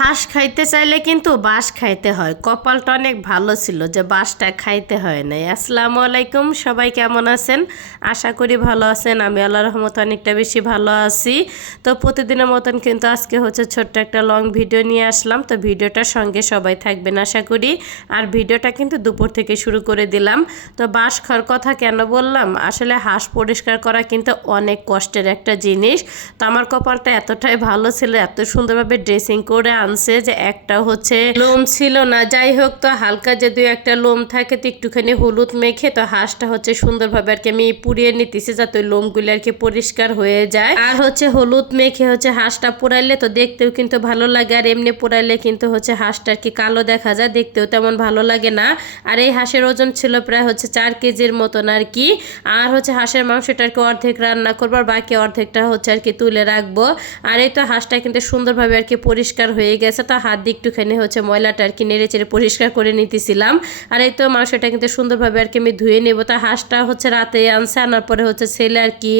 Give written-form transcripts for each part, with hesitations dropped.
হাঁস খাইতে চাইলে কিন্তু বাঁশ খাইতে হয়। কপালটা অনেক ভালো ছিল যে বাঁশটা খাইতে হয় নাই। আসসালামু আলাইকুম, সবাই কেমন আছেন? আশা করি ভালো আছেন। আমি আল্লাহর রহমতে অনেকটা বেশি ভালো আছি। তো প্রতিদিনের মতন কিন্তু আজকে হচ্ছে ছোট্ট একটা লং ভিডিও নিয়ে আসলাম। তো ভিডিওটার সঙ্গে সবাই থাকবেন আশা করি। আর ভিডিওটা কিন্তু দুপুর থেকে শুরু করে দিলাম। তো বাঁশ খাওয়ার কথা কেন বললাম? আসলে হাঁস পরিষ্কার করা কিন্তু অনেক কষ্টের একটা জিনিস। তো আমার কপালটা এতটাই ভালো ছিল, এত সুন্দরভাবে ড্রেসিং করে আনছে যে একটা হচ্ছে লোম ছিল না। যাই হোক, তো হালকা যে দুই একটা লোম থাকে তো একটুখানি হলুদ মেখে তো হাঁসটা হচ্ছে সুন্দরভাবে আর কি আমি পুড়িয়ে নিতেছি যাতে ওই লোমগুলি আর কি পরিষ্কার হয়ে যায়। আর হচ্ছে হলুদ মেখে হচ্ছে হাঁসটা পুরাইলে তো দেখতেও কিন্তু ভালো লাগে, আর এমনি পুরাইলে কিন্তু হচ্ছে হাঁসটা আর কি কালো দেখা যায়, দেখতেও তেমন ভালো লাগে না। আর এই হাঁসের ওজন ছিল প্রায় হচ্ছে 4 কেজির মতন আর কি। আর হচ্ছে হাঁসের মাংসটা আর কি অর্ধেক রান্না করবো, আর বাকি অর্ধেকটা হচ্ছে আর কি তুলে রাখবো। আর এই তো হাঁসটা কিন্তু সুন্দরভাবে আর কি পরিষ্কার হয়ে গেছে। তো হাত দিয়ে একটুখানি হচ্ছে ময়লাটা আর কি নেড়ে চেড়ে পরিষ্কার করে নিতেছিলাম। আর এই তো মাংসটা কিন্তু সুন্দরভাবে আর কি আমি ধুয়ে নেব। তা হাঁসটা হচ্ছে রাতে আনছে, আনার পরে হচ্ছে ছেলে আর কি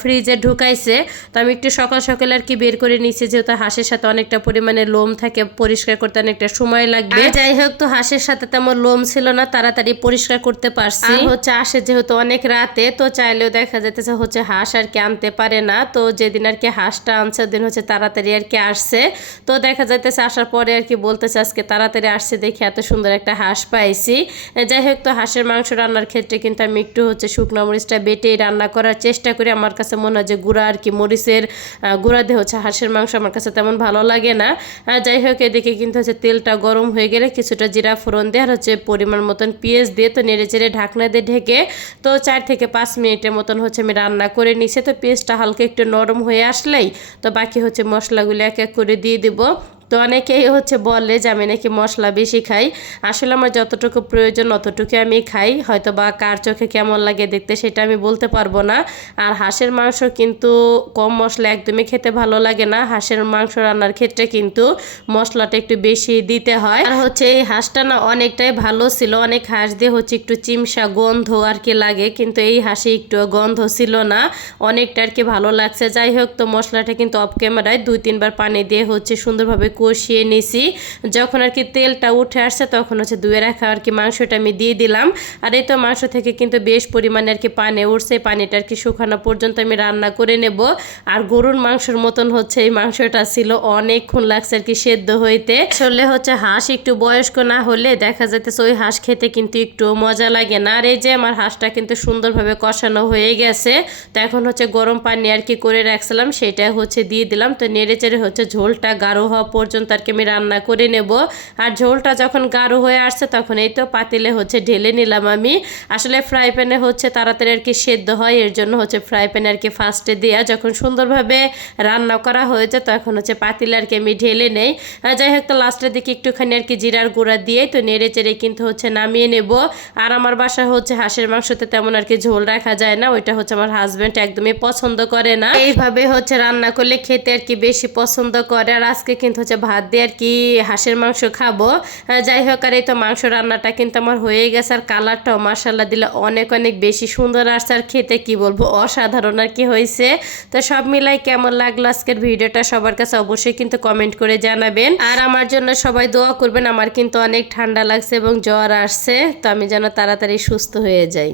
ফ্রিজে ঢুকাইছে। তো আমি একটু সকাল সকাল আর কি বের করে নিচ্ছি, যেহেতু হাঁসের সাথে অনেকটা পরিমাণে লোম থাকে, পরিষ্কার করতে অনেকটা সময় লাগবে। যাই হোক, তো হাঁসের সাথে তেমন লোম ছিল না, তাড়াতাড়ি পরিষ্কার করতে পারছি। হচ্ছে আসে যেহেতু অনেক রাতে, তো চাইলেও দেখা যাইতেছে হচ্ছে হাঁস আর কি আনতে পারে না। তো যেদিন আর কি হাঁসটা আনছে ওদিন হচ্ছে তাড়াতাড়ি আর কি আসছে। তো দেখা যাইতেছে আসার পরে আর কি বলতেছে আজকে তাড়াতাড়ি আসছে দেখে এত সুন্দর একটা হাঁস পাইছি। যাই হোক, তো হাঁসের মাংস রান্নার ক্ষেত্রে কিন্তু আমি একটু হচ্ছে শুকনো মরিচটা বেটেই রান্না করার চেষ্টা করি। আমার কাছে মনে হয় যে গুঁড়া আর কি মরিচের গুঁড়া দিয়ে হচ্ছে হাঁসের মাংস আমার কাছে তেমন ভালো লাগে না। যাই হোক, এদিকে কিন্তু হচ্ছে তেলটা গরম হয়ে গেলে কিছুটা জিরা ফোড়ন দিয়ে আর হচ্ছে পরিমাণ মতন পেঁয়াজ দিয়ে তো নেড়ে চেড়ে ঢাকনা দিয়ে ঢেকে তো 4 থেকে 5 মিনিটের মতন হচ্ছে আমি রান্না করে নিছি। তো পেঁয়াজটা হালকা একটু নরম হয়ে আসলেই তো বাকি হচ্ছে মশলাগুলো এক এক করে দিয়ে দেবো। তো অনেকেই হচ্ছে বলে যে আমি নাকি মশলা বেশি খাই। আসলে আমার যতটুকু প্রয়োজন অতটুকু আমি খাই, হয়তো বা কার চোখে কেমন লাগে দেখতে সেটা আমি বলতে পারবো না। আর হাঁসের মাংস কিন্তু কম মশলা একদমই খেতে ভালো লাগে না। হাঁসের মাংস রান্নার ক্ষেত্রে কিন্তু মশলাটা একটু বেশি দিতে হয়। আর হচ্ছে এই হাঁসটা না অনেকটাই ভালো ছিল। অনেক হাঁস দিয়ে হচ্ছে একটু চিমসা গন্ধ আর কি লাগে, কিন্তু এই হাঁসে একটু গন্ধ ছিল না, অনেকটা আর কি ভালো লাগছে। যাই হোক, তো মশলাটা কিন্তু অফ ক্যামেরায় 2-3 বার পানি দিয়ে হচ্ছে সুন্দরভাবে কষিয়ে নিছি। যখন আর কি তেলটা উঠে আসছে তখন হচ্ছে ধুয়ে রাখা আর কি মাংসটা আমি দিয়ে দিলাম। আর এই তো মাংস থেকে কিন্তু বেশ পরিমাণে আর কি পানি উঠছে, পানিটা আর কি শুকানো পর্যন্ত আমি রান্না করে নেব। আর গরুর মাংসের মতন হচ্ছে এই মাংসটা ছিল, অনেকক্ষণ লাগছে আর কি সেদ্ধ হইতে। আসলে হচ্ছে হাঁস একটু বয়স্ক না হলে দেখা যাইতেছে ওই হাঁস খেতে কিন্তু একটু মজা লাগে না। আর এই যে আমার হাঁসটা কিন্তু সুন্দরভাবে কষানো হয়ে গেছে। তো এখন হচ্ছে গরম পানি আর কি করে রাখছিলাম সেটা হচ্ছে দিয়ে দিলাম। তো নেড়ে চেড়ে হচ্ছে ঝোলটা গাঢ় হওয়া পর্যন্ত আর কি আমি রান্না করে নেব। আর ঝোলটা যখন গাঢ় হয়ে আসছে তখন এই তো পাতিলে হচ্ছে ঢেলে নিলাম আমি। আসলে ফ্রাই প্যানে হচ্ছে তাড়াতাড়ি আর কি সেদ্ধ হয়, এর জন্য হচ্ছে ফ্রাই প্যানে আর কি ফার্স্টে দেওয়া। যখন সুন্দরভাবে রান্না করা হয়ে যায় তখন হচ্ছে পাতিলে আর কি আমি ঢেলে নেই। যাই হোক, তো লাস্টের দিকে একটুখানি আর কি জিরার গুঁড়া দিয়ে তো নেড়ে চেড়ে কিন্তু হচ্ছে নামিয়ে নেব। আর আমার বাসা হচ্ছে হাঁসের মাংসতে তেমন আর কি ঝোল রাখা যায় না, ওইটা হচ্ছে আমার হাজব্যান্ড একদমই পছন্দ করে না। এইভাবে হচ্ছে রান্না করলে খেতে আর কি বেশি পছন্দ করে। আর আজকে কিন্তু হচ্ছে ভাত দিয়ে আর কি হাঁসের মাংস খাবো। যাই হোক, আর এই তো মাংস রান্নাটা কিন্তু আমার হয়ে গেছে। আর কালারটাও মাশাআল্লাহ দিলে অনেক অনেক বেশি সুন্দর আসছে, আর খেতে কি বলবো অসাধারণ আর কি হয়েছে। তো সব মিলাই কেমন লাগলো আজকের ভিডিওটা সবার কাছে অবশ্যই কিন্তু কমেন্ট করে জানাবেন। আর আমার জন্য সবাই দোয়া করবেন, আমার কিন্তু অনেক ঠান্ডা লাগছে এবং জ্বর আসছে, তো আমি যেন তাড়াতাড়ি সুস্থ হয়ে যাই।